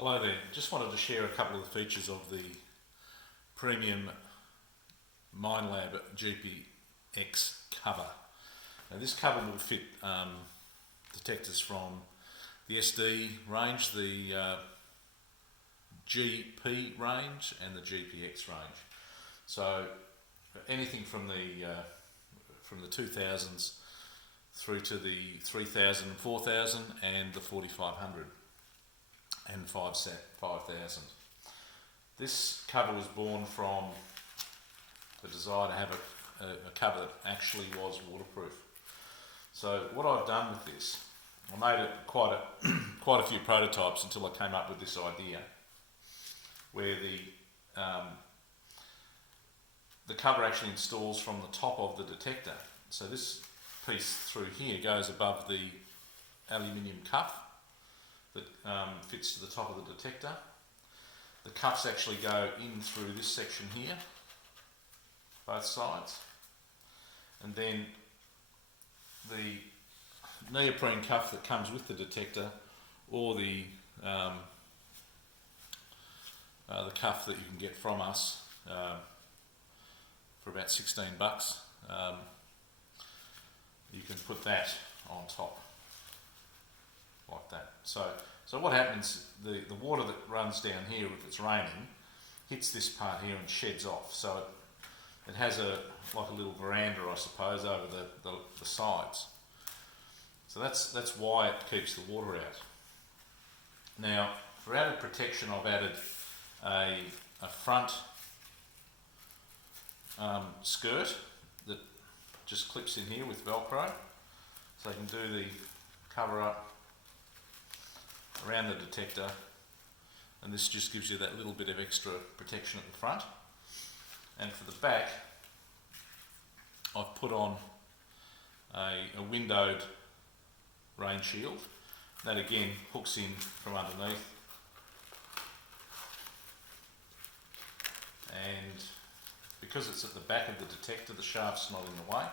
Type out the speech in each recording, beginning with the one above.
Hello there, just wanted to share a couple of the features of the premium Minelab Gpx cover. Now this cover will fit detectors from the SD range, the GP range and the Gpx range. So anything from the 2000s through to the 3000, 4000 and the 4500 and 5000. This cover was born from the desire to have a cover that actually was waterproof. So what I've done with this, I made it quite a few prototypes until I came up with this idea where the cover actually installs from the top of the detector. So this piece through here goes above the aluminium cuff that fits to the top of the detector. The cuffs actually go in through this section here, both sides, and then the neoprene cuff that comes with the detector, or the cuff that you can get from us for about 16 bucks. You can put that on top like that. So what happens, the water that runs down here, if it's raining, hits this part here and sheds off. So it has like a little veranda, I suppose, over the sides. So that's why it keeps the water out. Now, for added protection, I've added a front skirt that just clips in here with Velcro, so you can do the cover up around the detector, and this just gives you that little bit of extra protection at the front. And for the back, I've put on a windowed rain shield that again hooks in from underneath, and because it's at the back of the detector, the shaft's not in the way.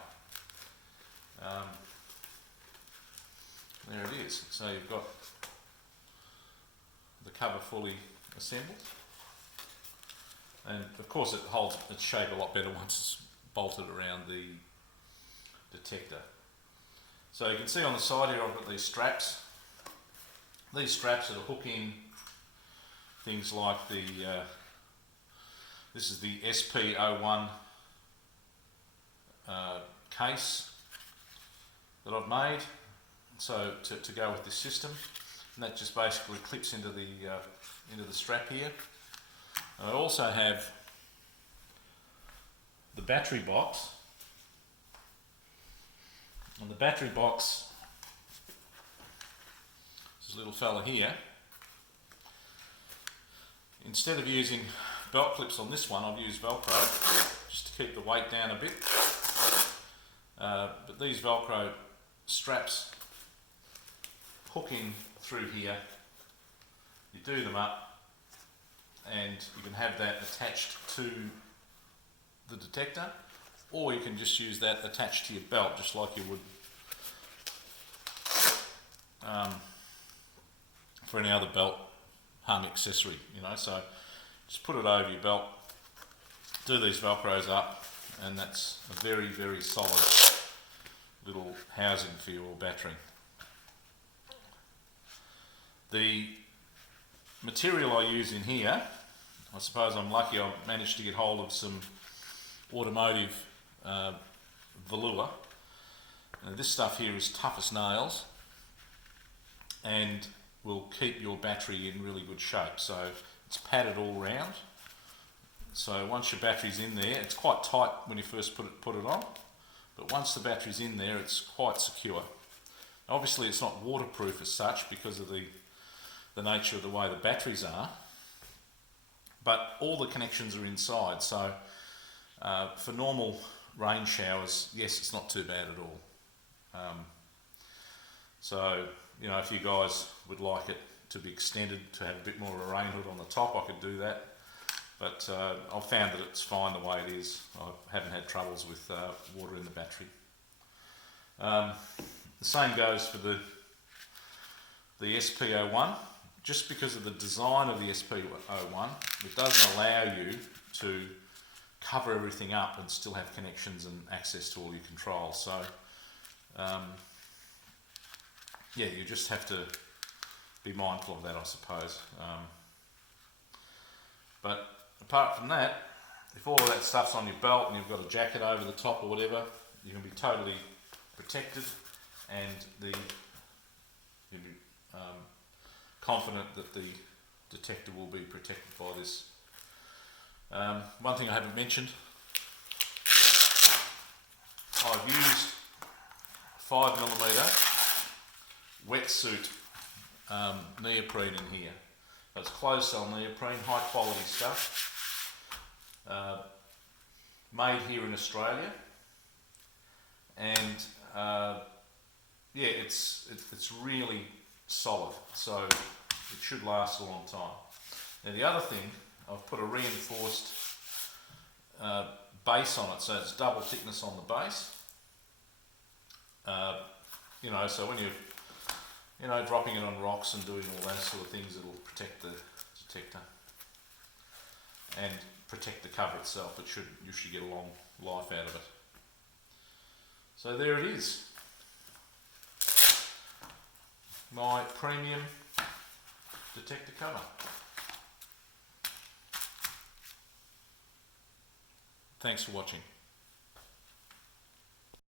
There it is. So you've got the cover fully assembled, and of course it holds its shape a lot better once it's bolted around the detector. So you can see on the side here I've got these straps. These straps that hook in things like this is the SP01 case that I've made, so to go with this system, and that just basically clips into the strap here. And I also have the battery box, and the battery box, this little fella here, instead of using belt clips on this one, I've used Velcro just to keep the weight down a bit. But these Velcro straps hook in through here, you do them up, and you can have that attached to the detector, or you can just use that attached to your belt just like you would for any other belt hung accessory, you know. So just put it over your belt, do these Velcros up, and that's a very, very solid little housing for your battery. The material I use in here, I suppose I'm lucky I managed to get hold of some automotive velour. Now this stuff here is tough as nails and will keep your battery in really good shape. So it's padded all round. So once your battery's in there, it's quite tight when you first put it on, but once the battery's in there, it's quite secure. Obviously it's not waterproof as such because of the nature of the way the batteries are, but all the connections are inside. So for normal rain showers, yes, it's not too bad at all. So, you know, if you guys would like it to be extended to have a bit more of a rain hood on the top, I could do that. But I've found that it's fine the way it is. I haven't had troubles with water in the battery. The same goes for the SP01. just because of the design of the SP01, it doesn't allow you to cover everything up and still have connections and access to all your controls. So yeah, you just have to be mindful of that, I suppose. But apart from that, if all of that stuff's on your belt and you've got a jacket over the top or whatever, you can be totally protected, and you'll be confident that the detector will be protected by this. One thing I haven't mentioned, I've used 5mm wetsuit neoprene in here. It's closed cell neoprene, high quality stuff, made here in Australia, and yeah, it's really solid, so it should last a long time. Now the other thing, I've put a reinforced base on it, so it's double thickness on the base. You know, so when you're dropping it on rocks and doing all those sort of things, it'll protect the detector and protect the cover itself. You should get a long life out of it. So there it is, my premium detector cover. Thanks for watching.